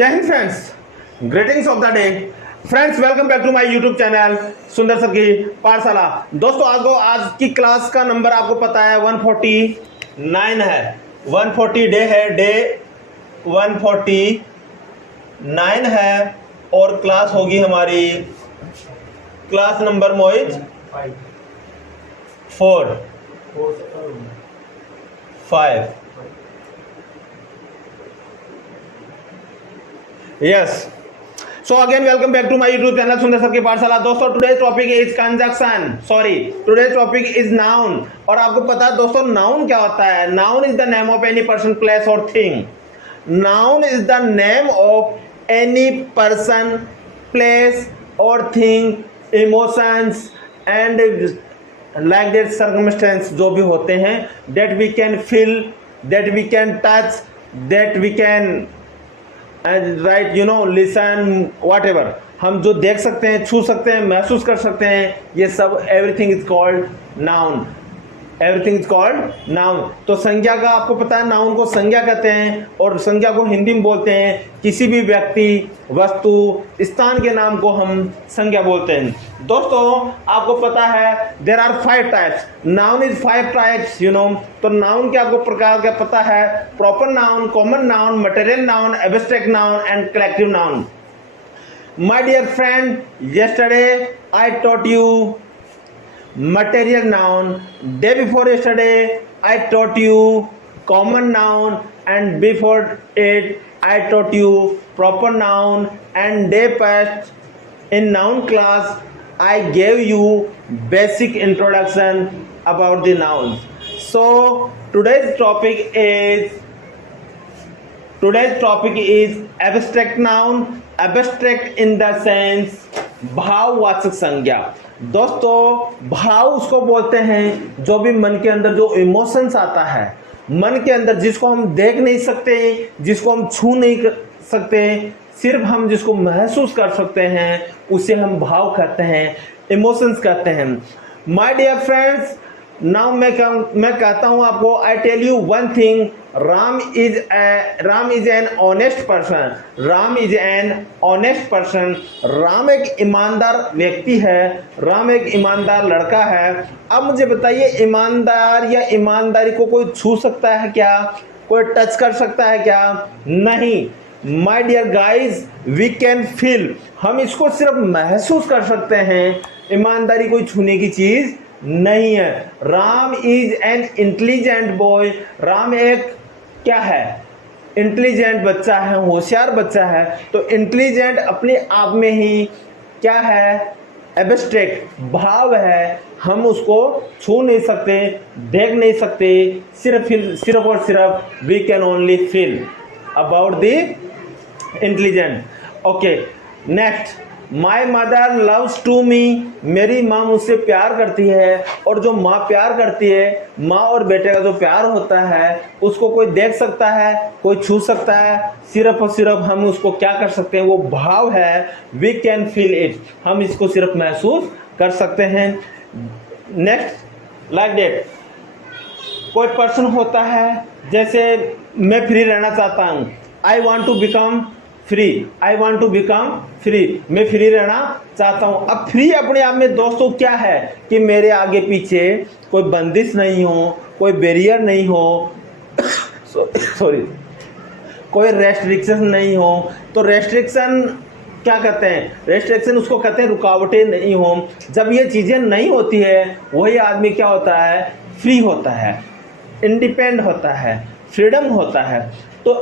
जय हिंद friends, greetings of the day friends. Welcome back to my YouTube channel Sundar sir की पाठशाला। दोस्तों आज की क्लास का नंबर आपको पता है 149 है। 140 डे है, डे 149 है और क्लास होगी हमारी class number Moiz 4 5। Yes. So again, welcome back to my YouTube channel सुंदर सर की पाठशाला। दोस्तों today's topic is conjunction. Sorry, today's topic is noun। और आपको पता है दोस्तों noun क्या होता है? Noun is the name of any person, place or thing. Noun is the name of any person, place or thing, emotions and like that circumstance जो भी होते हैं that we can feel, that we can touch, that we can right listen what ever. हम जो देख सकते हैं, छू सकते हैं, महसूस कर सकते हैं, ये सब everything is called noun. Everything is called noun. तो संज्ञा का आपको पता है, नाउन को संज्ञा कहते हैं और संज्ञा को हिंदी में बोलते हैं किसी भी व्यक्ति, वस्तु, स्थान के नाम को हम संज्ञा बोलते हैं। दोस्तों आपको पता है there are 5 types. Noun is 5 types तो नाउन के आपको प्रकार क्या पता है? Proper noun, common noun, material noun, abstract noun and collective noun. My dear friend, yesterday I taught you material noun. Day before yesterday I taught you common noun, and before it I taught you proper noun, and day past in noun class I gave you basic introduction about the nouns. So today's topic is abstract noun. Abstract in the sense भाववाचक संज्ञा। दोस्तों भाव उसको बोलते हैं जो भी मन के अंदर जो इमोशंस आता है, मन के अंदर जिसको हम देख नहीं सकते, जिसको हम छू नहीं सकते, सिर्फ हम जिसको महसूस कर सकते हैं उसे हम भाव कहते हैं, इमोशंस कहते हैं। माय डियर फ्रेंड्स, नाउ मैं कहता हूं आपको, I tell you one thing, Ram is an honest person. Ram is an honest person. Ram एक ईमानदार व्यक्ति है, राम एक ईमानदार लड़का है। अब मुझे बताइए, ईमानदार या ईमानदारी को कोई छू सकता है क्या? कोई टच कर सकता है क्या? नहीं। My dear guys, we can feel. हम इसको सिर्फ महसूस कर सकते हैं, ईमानदारी कोई छूने की चीज नहीं है। Ram is an intelligent boy. Ram एक क्या है? इंटेलिजेंट बच्चा है, होशियार बच्चा है। तो इंटेलिजेंट अपने आप में ही क्या है? एब्स्ट्रैक्ट भाव है। हम उसको छू नहीं सकते, देख नहीं सकते, सिर्फ और सिर्फ we can only feel about the intelligent. Okay, next, my mother loves to me. मेरी माँ मुझसे प्यार करती है। और जो माँ प्यार करती है, माँ और बेटे का जो प्यार होता है उसको कोई देख सकता है, कोई छू सकता है, सिर्फ और सिर्फ हम उसको क्या कर सकते हैं? वो भाव है, वी कैन फील इट। हम इसको सिर्फ महसूस कर सकते हैं। नेक्स्ट, लाइक दैट, कोई पर्सन होता है, जैसे मैं फ्री रहना चाहता हूँ, I want to become free. I want to become free. मैं फ्री रहना चाहता हूँ। अब फ्री अपने आप में दोस्तों क्या है कि मेरे आगे पीछे कोई बंदिश नहीं हो, कोई बैरियर नहीं हो, सॉरी, कोई रेस्ट्रिक्शन नहीं हो। तो रेस्ट्रिक्शन क्या कहते हैं? रेस्ट्रिक्शन उसको कहते हैं रुकावटें नहीं हो। जब ये चीज़ें नहीं होती है वही आदमी क्या होता है? फ्री होता है, इंडिपेंडेंट होता है, फ्रीडम होता है। तो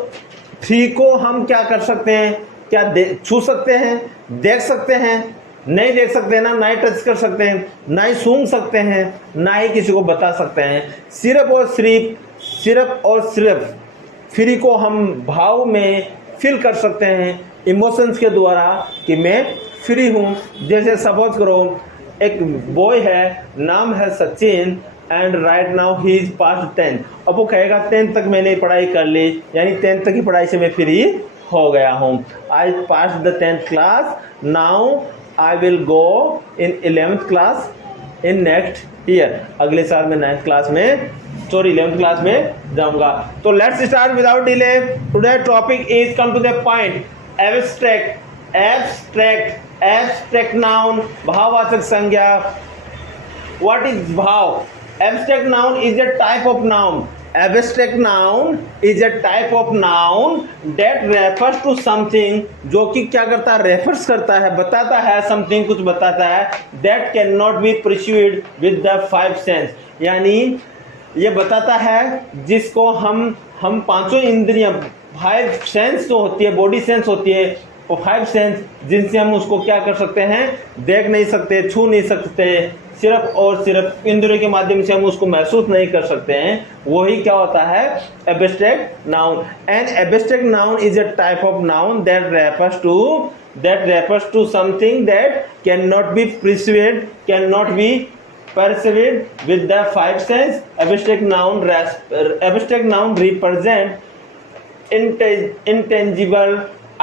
फ्री को हम क्या कर सकते हैं? क्या छू सकते हैं, देख सकते हैं? नहीं देख सकते ना, ना ही टच कर सकते हैं, ना ही सूंघ सकते हैं, ना ही किसी को बता सकते हैं। सिर्फ और सिर्फ फ्री को हम भाव में फील कर सकते हैं, इमोशंस के द्वारा, कि मैं फ्री हूँ। जैसे सपोज करो, एक बॉय है, नाम है Sachin, and right now he is pass 10th। अब वो कहेगा 10th तक मैंने पढ़ाई कर ली, यानी 10th तक की पढ़ाई से मैं फ्री हो गया हूँ। I pass the 10th class, now I will go in 11th class in next year. अगले साल मैं 9th क्लास में, सॉरी 11th क्लास में जाऊँगा। तो let's start without delay. Today topic is come to the point. Abstract noun भाववाचक संज्ञा. What is भाव? Abstract noun is a type of noun. Abstract noun is a type of noun that refers to something, जो कि क्या करता है, refers करता है, बताता है, something कुछ बताता है, that cannot be perceived with the five sense. यानी ये बताता है जिसको हम पांचों इंद्रियां, फाइव सेंस जो होती है, बॉडी सेंस होती है, और फाइव सेंस जिनसे हम उसको क्या कर सकते हैं, देख नहीं सकते, छू नहीं सकते, सिर्फ और सिर्फ इंद्रियों के माध्यम से हम उसको महसूस नहीं कर सकते हैं, वही क्या होता है, abstract noun. And abstract noun is a type of noun that refers to something that can not be perceived with the five sense. Abstract noun represent intangible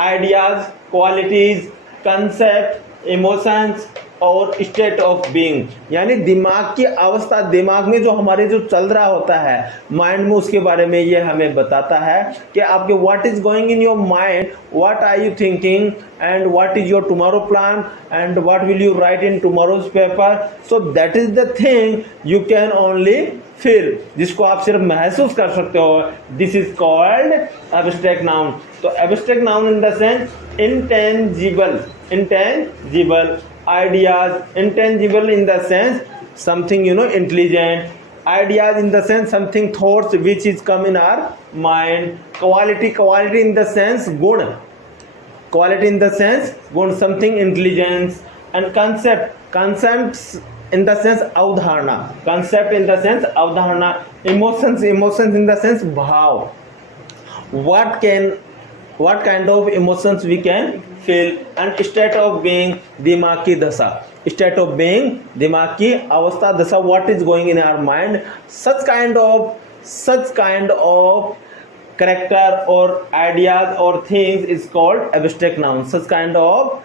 ideas, qualities, concept, emotions और state of being. यानी दिमाग की अवस्था, दिमाग में जो हमारे जो चल रहा होता है माइंड में, उसके बारे में ये हमें बताता है कि आपके what is going in your mind, what are you thinking and what is your tomorrow plan and what will you write in tomorrow's paper. So that is the thing you can only feel, जिसको आप सिर्फ महसूस कर सकते हो. This is called abstract noun. तो abstract noun in the sense intangible ideas, intangible in the sense something intelligent, ideas in the sense something thoughts which is come in our mind, quality in the sense gun, something intelligence, and concepts in the sense avdharna, emotions in the sense bhav. What kind of emotions we can feel, and state of being दिमाग की दशा, state of being दिमाग की अवस्था, दशा, what is going in our mind. such kind of character or ideas or things is called abstract noun. Such kind of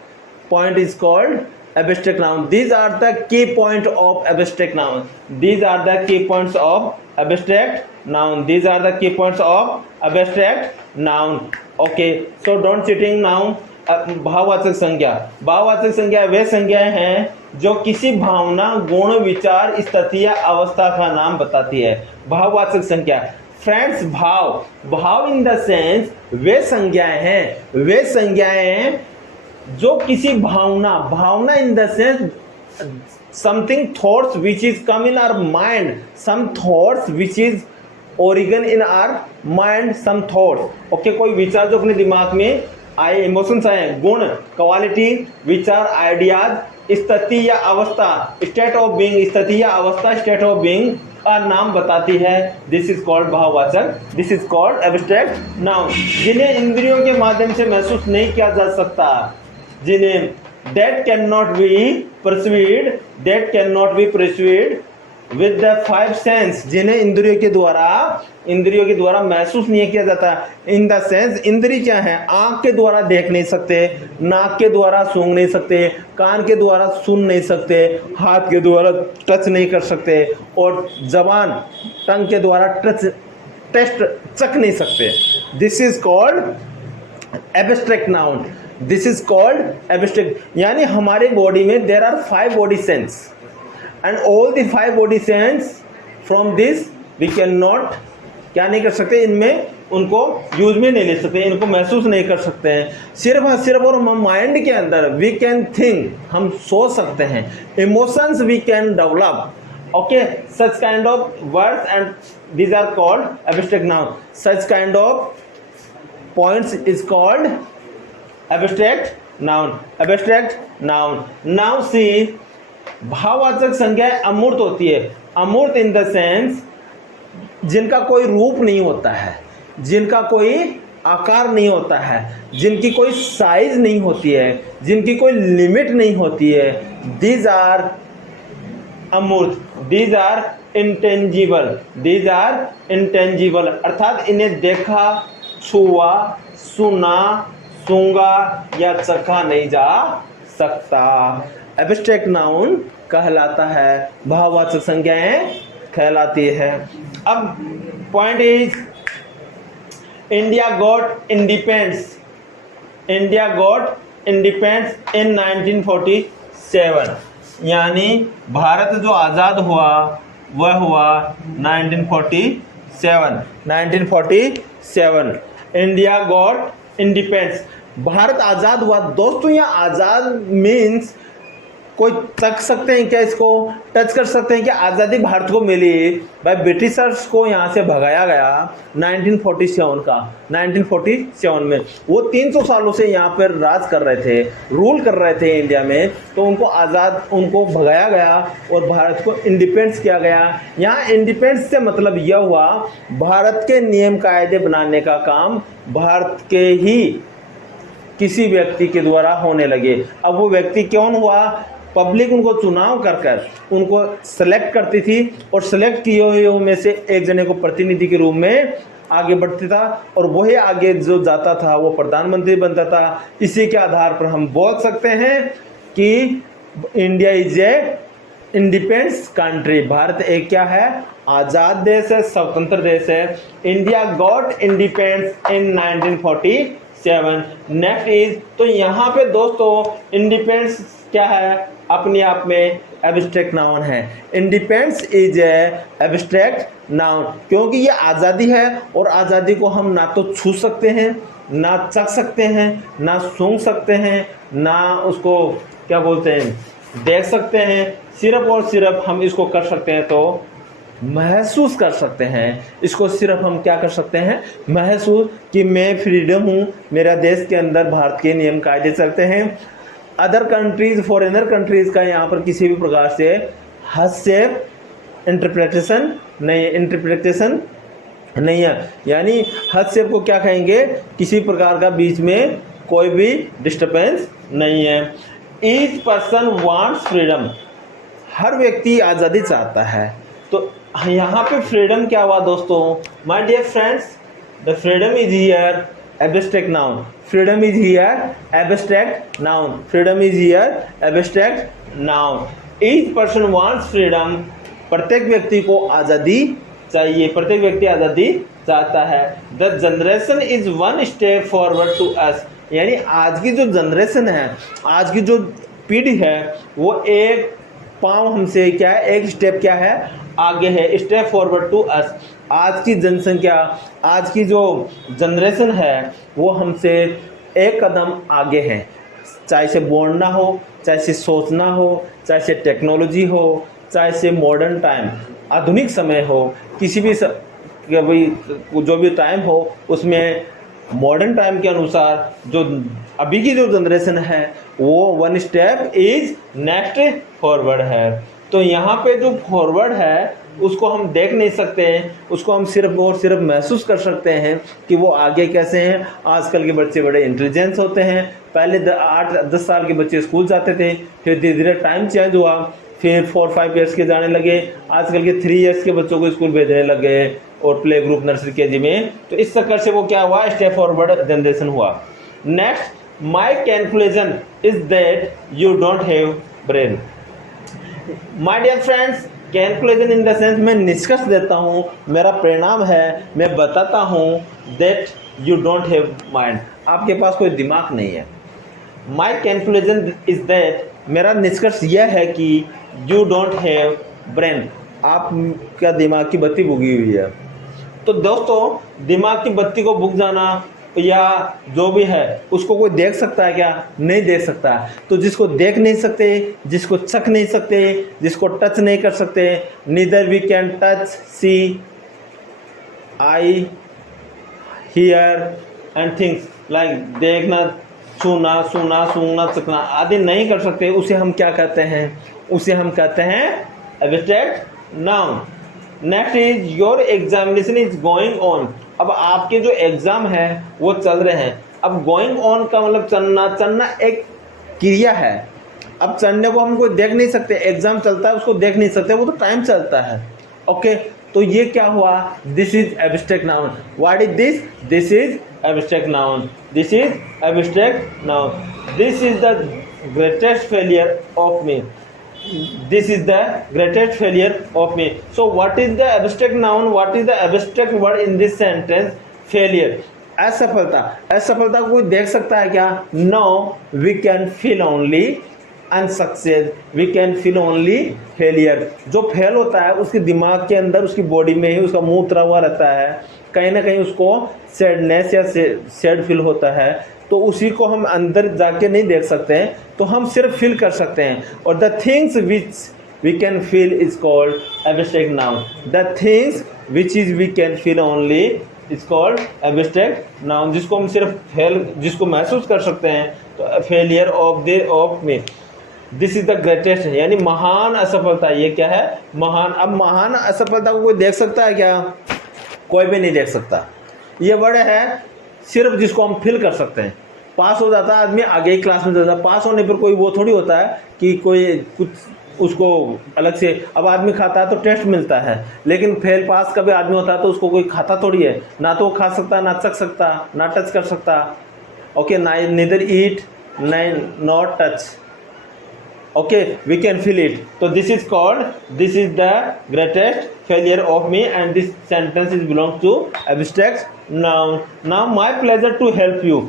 point is called abstract noun. These are the key point of abstract noun. Okay, so don't cheating noun. भाववाचक संज्ञा वे संज्ञाएं हैं जो किसी भावना, गुण, विचार, स्थिति या अवस्था का नाम बताती है. भाववाचक संज्ञा. फ्रेंड्स, भाव इन द सेंस वे संज्ञाएं हैं जो किसी भावना in the sense something thoughts which is come in our mind, some thoughts which is origin in our mind, some thoughts. Okay, कोई विचार जो अपने दिमाग में आए, इमोशंस आए, गुण, क्वालिटी, विचार, आइडियाज, स्थिति या अवस्था, स्टेट ऑफ बीइंग का नाम बताती है. दिस इज कॉल्ड भाववाचक. This is called abstract noun. जिन्हें इंद्रियों के माध्यम से महसूस नहीं किया जा सकता, जिन्हें that cannot be perceived with the five sense, जिन्हें इंद्रियों के द्वारा महसूस नहीं किया जाता. इन द सेंस, इंद्रिय क्या है, आंख के द्वारा देख नहीं सकते, नाक के द्वारा सूंघ नहीं सकते, कान के द्वारा सुन नहीं सकते, हाथ के द्वारा टच नहीं कर सकते, और जबान, टंग के द्वारा चख नहीं सकते. This is called abstract noun. यानी हमारे बॉडी में there are 5 body sense, and all the 5 body sense, from this we cannot क्या नहीं कर सकते, इनमें उनको यूज में नहीं ले सकते, इनको महसूस नहीं कर सकते हैं. सिर्फ और माइंड के अंदर वी कैन थिंक, हम सोच सकते हैं. Emotions we can develop. Okay, such kind of words and these are called abstract noun. Such kind of points is called abstract noun. Now see, भाववाचक संज्ञाएं अमूर्त होती है. अमूर्त इन द सेंस जिनका कोई रूप नहीं होता है, जिनका कोई आकार नहीं होता है, जिनकी कोई साइज नहीं होती है, जिनकी कोई लिमिट नहीं होती है. दीज आर अमूर्त. These are intangible. अर्थात इन्हें देखा, छुआ, सुना, सूंघा या चखा नहीं जा सकता. एब्स्ट्रैक्ट नाउन कहलाता है, भाववाचक संज्ञाएं कहलाती है. अब point is, India got independence India got independence in 1947, यानी भारत जो आज़ाद हुआ वह हुआ 1947। इंडिया गॉट इंडिपेंडेंस, भारत आज़ाद हुआ। दोस्तों यहाँ आज़ाद मीन्स कोई तक सकते हैं क्या, इसको टच कर सकते हैं कि आज़ादी भारत को मिली भाई ब्रिटिशर्स को यहाँ से भगाया गया 1947 में। वो 300 सालों से यहाँ पर राज कर रहे थे, रूल कर रहे थे इंडिया में, तो उनको भगाया गया और भारत को इंडिपेंडेंस किया गया। यहाँ इंडिपेंडेंस से मतलब यह हुआ भारत के नियम कायदे बनाने का काम भारत के ही किसी व्यक्ति के द्वारा होने लगे। अब वो व्यक्ति कौन हुआ, पब्लिक उनको चुनाव कर उनको सेलेक्ट करती थी और सेलेक्ट किए हुए में से एक जने को प्रतिनिधि के रूप में आगे बढ़ता था और वही आगे जो जाता था वो प्रधानमंत्री बनता था। इसी के आधार पर हम बोल सकते हैं कि India is a independence country, Bharat एक क्या है, आज़ाद देश है, स्वतंत्र देश है। India got independence in 1947। Next is, तो यहाँ पे दोस्तों इंडिपेंडेंस क्या है, अपने आप में एब्स्ट्रैक्ट नाउन है। Independence is a abstract noun, क्योंकि ये आज़ादी है और आज़ादी को हम ना तो छू सकते हैं, ना चख सकते हैं, ना सूंघ सकते हैं, ना उसको क्या बोलते हैं देख सकते हैं। सिर्फ और सिर्फ हम इसको कर सकते हैं तो महसूस कर सकते हैं। इसको सिर्फ हम क्या कर सकते हैं, महसूस, कि मैं फ्रीडम हूँ, मेरा देश के अंदर भारत के नियम कायदे चलते हैं। अदर कंट्रीज, फॉरेनर कंट्रीज का यहाँ पर किसी भी प्रकार से हस्तक्षेप इंटरप्रिटेशन नहीं है। यानी हस्तक्षेप को क्या कहेंगे, किसी प्रकार का बीच में कोई भी डिस्टर्बेंस नहीं है। ईच पर्सन वांट्स फ्रीडम, हर व्यक्ति आज़ादी चाहता है। तो यहाँ पे फ्रीडम क्या हुआ दोस्तों, my dear friends, the freedom is here abstract noun, freedom is here abstract noun, freedom is here abstract noun. Each person wants freedom, प्रत्येक व्यक्ति को आज़ादी चाहिए, प्रत्येक व्यक्ति आज़ादी चाहता है। The generation is one step forward to us, यानी आज की जो जनरेशन है, आज की जो पीढ़ी है, वो एक पाँव हमसे क्या है, एक स्टेप क्या है, आगे है, स्टेप फॉरवर्ड टू अस। आज की जनसंख्या, आज की जो जनरेशन है वो हमसे एक कदम आगे है, चाहे से बोलना हो, चाहे से सोचना हो, चाहे से टेक्नोलॉजी हो, चाहे से मॉडर्न टाइम आधुनिक समय हो, किसी भी जो भी टाइम हो उसमें मॉडर्न टाइम के अनुसार जो अभी की जो जनरेशन है वो one step is next forward है। तो यहाँ पे जो फॉरवर्ड है उसको हम देख नहीं सकते हैं, उसको हम सिर्फ और सिर्फ महसूस कर सकते हैं कि वो आगे कैसे हैं। आजकल के बच्चे बड़े इंटेलिजेंस होते हैं। पहले 8-10 साल के बच्चे स्कूल जाते थे, फिर धीरे धीरे टाइम चेंज हुआ, फिर 4-5 ईयर्स के जाने लगे, आजकल के 3 ईयर्स के बच्चों को स्कूल भेजने लग गए और प्ले ग्रुप नर्सरी केजी में। तो इस चक्कर से वो क्या हुआ, स्टेप फॉरवर्ड जनरेशन हुआ। Next, my conclusion is that you don't have brain. My dear friends, conclusion in the sense, मैं निष्कर्ष देता हूँ, मेरा परिणाम है, मैं बताता हूँ that you don't have mind, आपके पास कोई दिमाग नहीं है। माई कंक्लूजन इज दैट, मेरा निष्कर्ष यह है कि यू डोंट हैव ब्रेन, आपका दिमाग की बत्ती बुझी हुई है। तो दोस्तों दिमाग की बत्ती को बुझ जाना या जो भी है उसको कोई देख सकता है क्या, नहीं देख सकता। तो जिसको देख नहीं सकते, जिसको चख नहीं सकते, जिसको टच नहीं कर सकते, neither we can touch, see, I, hear and things like देखना, छूना, सुना, सूंघना, चखना आदि नहीं कर सकते, उसे हम क्या कहते हैं, उसे हम कहते हैं abstract noun. Next is your examination is going on, अब आपके जो एग्जाम है वो चल रहे हैं। अब गोइंग ऑन का मतलब चलना, चलना एक क्रिया है। अब चलने को हम कोई देख नहीं सकते, एग्जाम चलता है उसको देख नहीं सकते, वो तो टाइम चलता है। ओके, तो ये क्या हुआ, this is abstract noun. What is this, this is abstract noun, this is abstract noun. This is the greatest failure of me, this is the greatest failure of me. So what is the abstract noun, what is the abstract word in this sentence, failure। असफलता, असफलता को कोई देख सकता है क्या? No, we can feel only unsuccess, we can feel only failure. जो fail होता है उसके दिमाग के अंदर, उसकी बॉडी में ही उसका मुंह उतरा हुआ रहता है, कहीं ना कहीं उसको सैडनेस या सैड फील होता है, तो उसी को हम अंदर जाके नहीं देख सकते हैं, तो हम सिर्फ फील कर सकते हैं। और the things which we can feel is called abstract noun. The things which is we can feel only is called abstract noun, जिसको हम सिर्फ जिसको महसूस कर सकते हैं, तो failure of me, this is the greatest, यानी महान असफलता। ये क्या है? महान। अब महान असफलता को कोई देख सकता है क्या? कोई भी नहीं देख सकता। ये वर्ड है सिर्फ जिसको हम फील कर सकते हैं। पास हो जाता है आदमी, आगे ही क्लास में जाता है। पास होने पर कोई वो थोड़ी होता है कि कोई कुछ उसको अलग से, अब आदमी खाता है तो टेस्ट मिलता है, लेकिन फेल पास कभी आदमी होता है तो उसको कोई खाता थोड़ी है, ना तो वो खा सकता, ना चख सकता, ना टच कर सकता। Okay, neither eat not touch. okay, we can feel it, so this is called, this is the greatest failure of me, and this sentence is belongs to abstract noun. Now my pleasure to help you,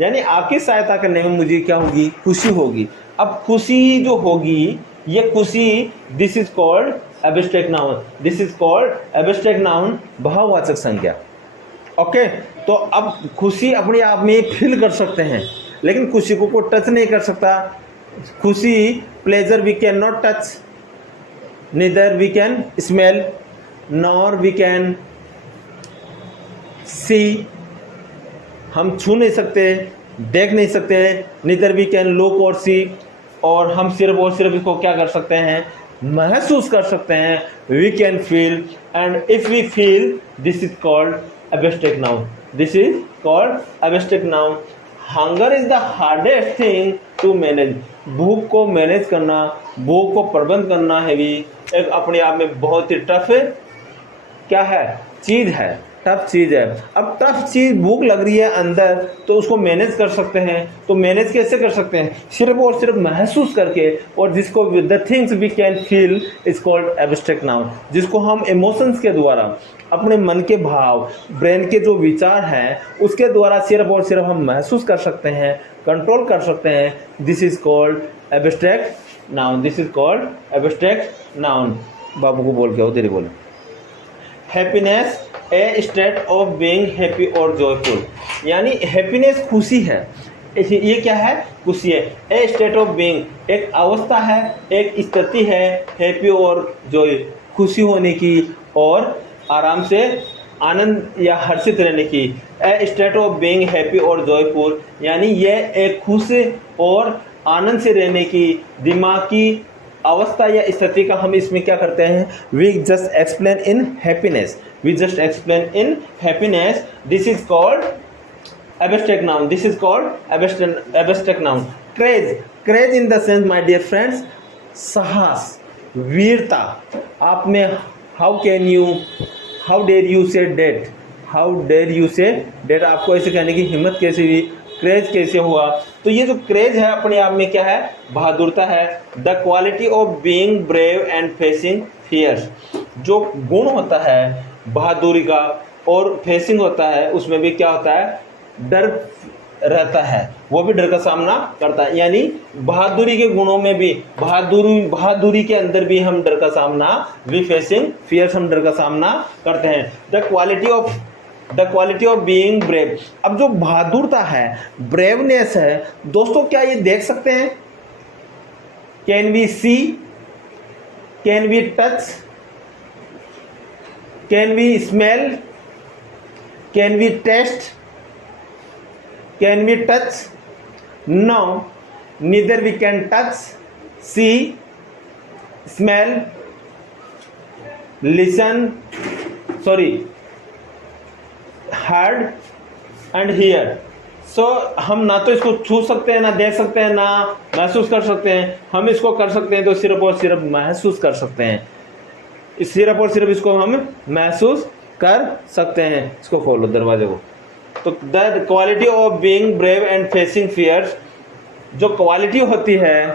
यानी आपकी सहायता करने में मुझे क्या होगी? खुशी होगी। अब खुशी जो होगी, ये खुशी, this is called abstract noun, this is called abstract noun, भाववाचक संज्ञा। ओके, तो अब खुशी अपने आप में फील कर सकते हैं, लेकिन खुशी को कोई टच नहीं कर सकता। खुशी, pleasure we can not touch, neither we can smell, nor we can see, हम छू नहीं सकते, देख नहीं सकते, नीदर वी कैन लुक और सी, और हम सिर्फ और सिर्फ इसको क्या कर सकते हैं? महसूस कर सकते हैं। We can feel, and if we feel, this is called abstract noun, this is called abstract noun. Hunger is the hardest thing to manage, भूख को मैनेज करना, भूख को प्रबंध करना है भी एक अपने आप में बहुत ही टफ क्या है? चीज़ है, टफ चीज़ है। अब टफ चीज़ भूख लग रही है अंदर, तो उसको मैनेज कर सकते हैं। तो मैनेज कैसे कर सकते हैं? सिर्फ और सिर्फ महसूस करके, और जिसको the things we can feel is called abstract noun, जिसको हम इमोशंस के द्वारा, अपने मन के भाव, ब्रेन के जो विचार हैं, उसके द्वारा सिर्फ और सिर्फ हम महसूस कर सकते हैं, कंट्रोल कर सकते हैं। This is called abstract noun, this is called abstract noun. बाबू को बोल के आओ, तेरी बोले। Happiness, a state of being happy और जॉयफुल, यानी हैप्पीनेस खुशी है। ये क्या है? खुशी है। ए स्टेट ऑफ बीइंग, एक अवस्था है, एक स्थिति है, हैप्पी और जॉय, खुशी होने की और आराम से आनंद या हर्षित रहने की। ए स्टेट ऑफ बीइंग हैप्पी और जॉयफुल, यानी ये एक खुश और आनंद से रहने की दिमाग की अवस्था या स्थिति का हम इसमें क्या करते हैं? We just explain in happiness, we just explain in happiness, this is called abstract noun, this is called abstract noun. Craze, craze in the sense my dear friends, साहस, वीरता। आप में how can you, how dare you say that, how dare you say that, आपको ऐसे कहने की हिम्मत कैसे हुई? क्रेज कैसे हुआ? तो ये जो क्रेज है अपने आप में क्या है? बहादुरता है। The quality of being brave and facing fears, जो गुण होता है बहादुरी का और फेसिंग होता है, उसमें भी क्या होता है? डर रहता है, वो भी डर का सामना करता है। यानी बहादुरी के गुणों में भी, बहादुरी के अंदर भी हम डर का सामना, वी फेसिंग फियर्स, हम डर का सामना करते हैं। The quality of being brave, अब जो बहादुरता है, ब्रेवनेस है, दोस्तों क्या ये देख सकते हैं? Can we see, can we touch, can we smell, can we taste, can we touch? No, neither we can touch, see, smell, listen, sorry, heard and hear. So हम ना तो इसको छू सकते हैं, ना देख सकते हैं, ना महसूस कर सकते हैं। हम इसको कर सकते हैं तो सिर्फ और सिर्फ महसूस कर सकते हैं, सिर्फ और सिर्फ इसको हम महसूस कर सकते हैं। इसको खोलो दरवाजे को। तो the quality of being brave and facing fears, जो क्वालिटी होती है,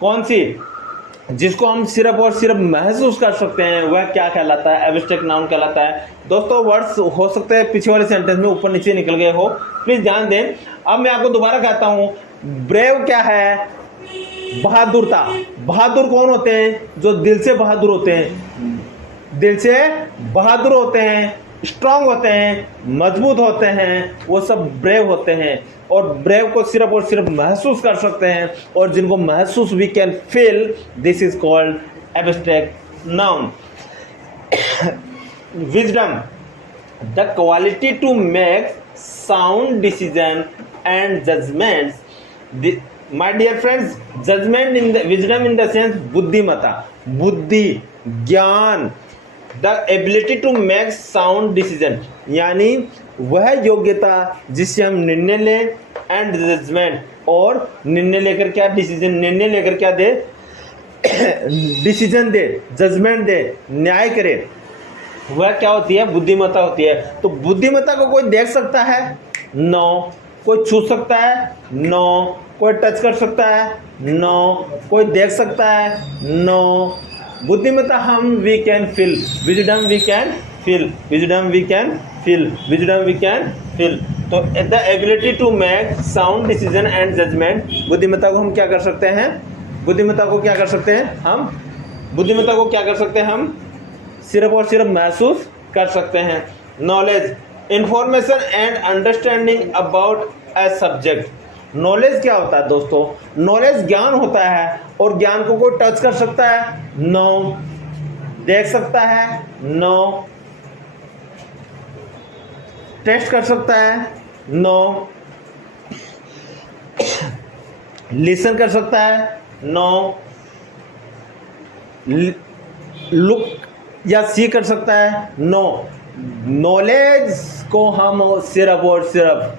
कौन सी? जिसको हम सिर्फ और सिर्फ महसूस कर सकते हैं, वह क्या कहलाता है? एब्स्ट्रैक्ट नाउन कहलाता है। दोस्तों वर्ड्स हो सकते हैं पीछे वाले सेंटेंस में ऊपर नीचे निकल गए हो, प्लीज ध्यान दें। अब मैं आपको दोबारा कहता हूं, ब्रेव क्या है? बहादुरता। बहादुर कौन होते हैं? जो दिल से बहादुर होते हैं, दिल से बहादुर होते हैं, स्ट्रांग होते हैं, मजबूत होते हैं, वो सब ब्रेव होते हैं। और ब्रेव को सिर्फ और सिर्फ महसूस कर सकते हैं, और जिनको महसूस we can feel, this is called abstract noun. Wisdom, the quality to make sound decision and judgments. My dear friends, judgment in the wisdom in the sense बुद्धिमत्ता, बुद्धि, ज्ञान। The ability to make sound decision, यानी वह योग्यता जिससे हम निर्णय लें, एंड जजमेंट, और निर्णय लेकर क्या डिसीजन, निर्णय लेकर क्या दे, डिसीजन दे, जजमेंट दे, न्याय करे, वह क्या होती है? बुद्धिमत्ता होती है। तो बुद्धिमत्ता को कोई देख सकता है? नो। कोई छू सकता है? नो। कोई टच कर सकता है? नो। कोई देख सकता है? नो। बुद्धिमत्ता हम we can feel, wisdom we can feel, wisdom we can feel, wisdom we can feel. तो the ability to make sound decision and judgement, बुद्धिमत्ता को हम क्या कर सकते हैं? बुद्धिमत्ता को क्या कर सकते हैं हम? बुद्धिमत्ता को क्या कर सकते हैं हम? सिर्फ और सिर्फ महसूस कर सकते हैं। Knowledge, information and understanding about a subject. Knowledge क्या होता है दोस्तों? नॉलेज ज्ञान होता है, और ज्ञान को कोई टच कर सकता है? नो। देख सकता है? नो। टेस्ट कर सकता है? नो। लिसन कर सकता है? नो। लुक या सी कर सकता है? नो। नॉलेज को हम सिर्फ और सिर्फ,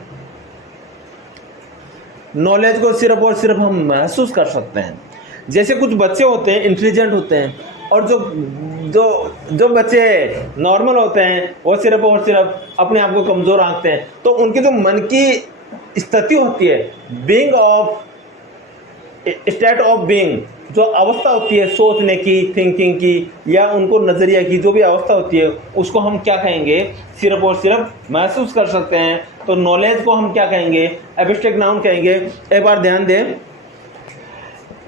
नॉलेज को सिर्फ और सिर्फ हम महसूस कर सकते हैं। जैसे कुछ बच्चे होते हैं, इंटेलिजेंट होते हैं, और जो जो जो बच्चे नॉर्मल होते हैं, वो सिर्फ और सिर्फ अपने आप को कमज़ोर आंकते हैं। तो उनकी जो मन की स्थिति होती है, being of, state of being, जो अवस्था होती है सोचने की, थिंकिंग की, या उनको नज़रिया की जो भी अवस्था होती है, उसको हम क्या कहेंगे? सिर्फ और सिर्फ महसूस कर सकते हैं। तो नॉलेज को हम क्या कहेंगे? एब्स्ट्रैक्ट नाउन कहेंगे। एक बार ध्यान दें,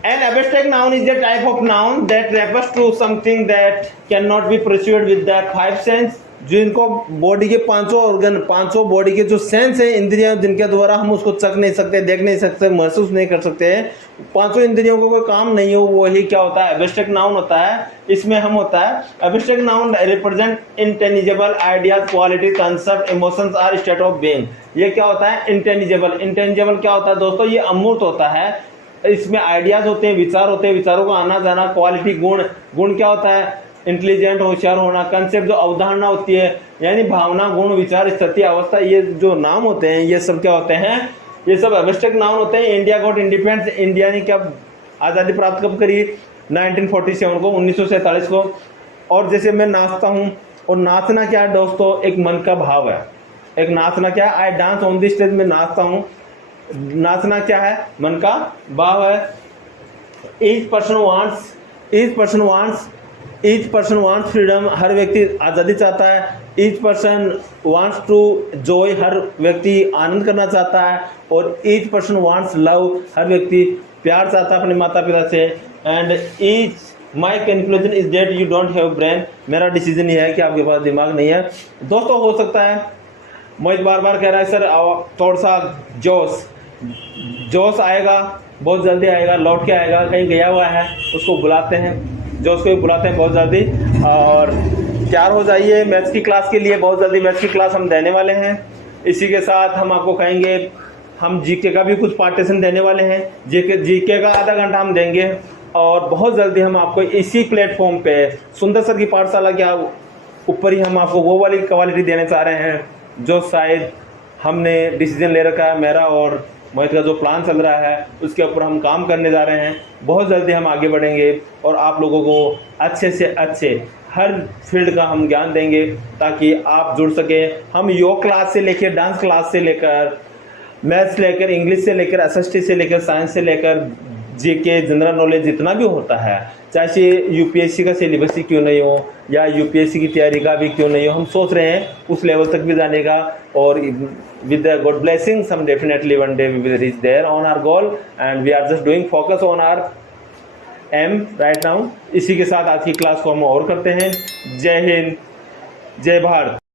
an abstract noun is a type of noun that refers to something that cannot be perceived with the five sense। जिनको बॉडी के पांचों ऑर्गन, पांचों बॉडी के जो सेंस है, इंद्रियां, जिनके द्वारा हम उसको चख नहीं सकते, देख नहीं सकते, महसूस नहीं कर सकते हैं, पांचों इंद्रियों को कोई काम नहीं हो, वही क्या होता है? एब्स्ट्रैक्ट नाउन होता है। इसमें हम होता है abstract noun represent intelligible ideas, quality, concept, emotions और स्टेट ऑफ बीइंग। ये क्या होता है? इंटेलिजिबल। इंटेलिजिबल क्या होता है दोस्तों? ये अमूर्त होता है। इसमें आइडियाज होते हैं, विचार होते हैं, विचारों का आना जाना। क्वालिटी, गुण, गुण क्या होता है? इंटेलिजेंट, होशियार होना। कंसेप्ट जो अवधारणा होती है, यानी भावना, गुण, विचार, स्थिति, अवस्था, ये जो नाम होते हैं, ये सब क्या होते हैं? ये सब एब्स्ट्रैक्ट नाउन होते हैं। इंडिया गॉट इंडिपेंडेंस, इंडिया ने क्या आज़ादी प्राप्त कब करी? 1947 को, 1947 को। और जैसे मैं नाचता हूँ, और नाचना क्या है दोस्तों? एक मन का भाव है। एक नाचना क्या है? I dance on the stage, में नाचता हूँ। नाचना क्या है? मन का भाव है। ईच पर्सन वांट्स फ्रीडम, हर व्यक्ति आज़ादी चाहता है। Each person wants to joy, हर व्यक्ति आनंद करना चाहता है। और ईच पर्सन वांट्स लव, हर व्यक्ति प्यार चाहता है अपने माता पिता से। And each my conclusion is that you don't have brain, मेरा डिसीजन ये है कि आपके पास दिमाग नहीं है। दोस्तों हो सकता है मोहित बार बार कह रहा है सर थोड़ा सा जोश आएगा, बहुत जल्दी आएगा, लौट के आएगा, कहीं गया हुआ है, उसको बुलाते हैं, जोश को भी बुलाते हैं बहुत जल्दी। और तैयार हो जाइए मैथ्स की क्लास के लिए, बहुत जल्दी मैथ्स की क्लास हम देने वाले हैं। इसी के साथ हम आपको कहेंगे, हम जीके का भी कुछ पार्टीशन देने वाले हैं। जीके का आधा घंटा हम देंगे, और बहुत जल्दी हम आपको इसी प्लेटफॉर्म पे सुंदर सर की पाठशाला के ऊपर ही हम आपको वो वाली क्वालिटी देने चाह रहे हैं जो शायद हमने डिसीजन ले रखा है, मेरा और मोहित का जो प्लान चल रहा है उसके ऊपर हम काम करने जा रहे हैं। बहुत जल्दी हम आगे बढ़ेंगे और आप लोगों को अच्छे से अच्छे हर फील्ड का हम ज्ञान देंगे ताकि आप जुड़ सकें। हम योग क्लास से लेकर, डांस क्लास से लेकर, मैथ्स से लेकर, इंग्लिश से लेकर, एसएसटी से लेकर, साइंस से लेकर, जीके, जनरल नॉलेज जितना भी होता है चाहे यूपीएससी का सिलेबस ही क्यों नहीं हो या यूपीएससी की तैयारी का भी क्यों नहीं हो, हम सोच रहे हैं उस लेवल तक भी जाने का। और विद द गॉड ब्लेसिंग्स हम definitely one day we will reach there on our goal and we are just doing focus on our aim right now. इसी के साथ आज की क्लास को हम और करते हैं। जय हिंद, जय भारत।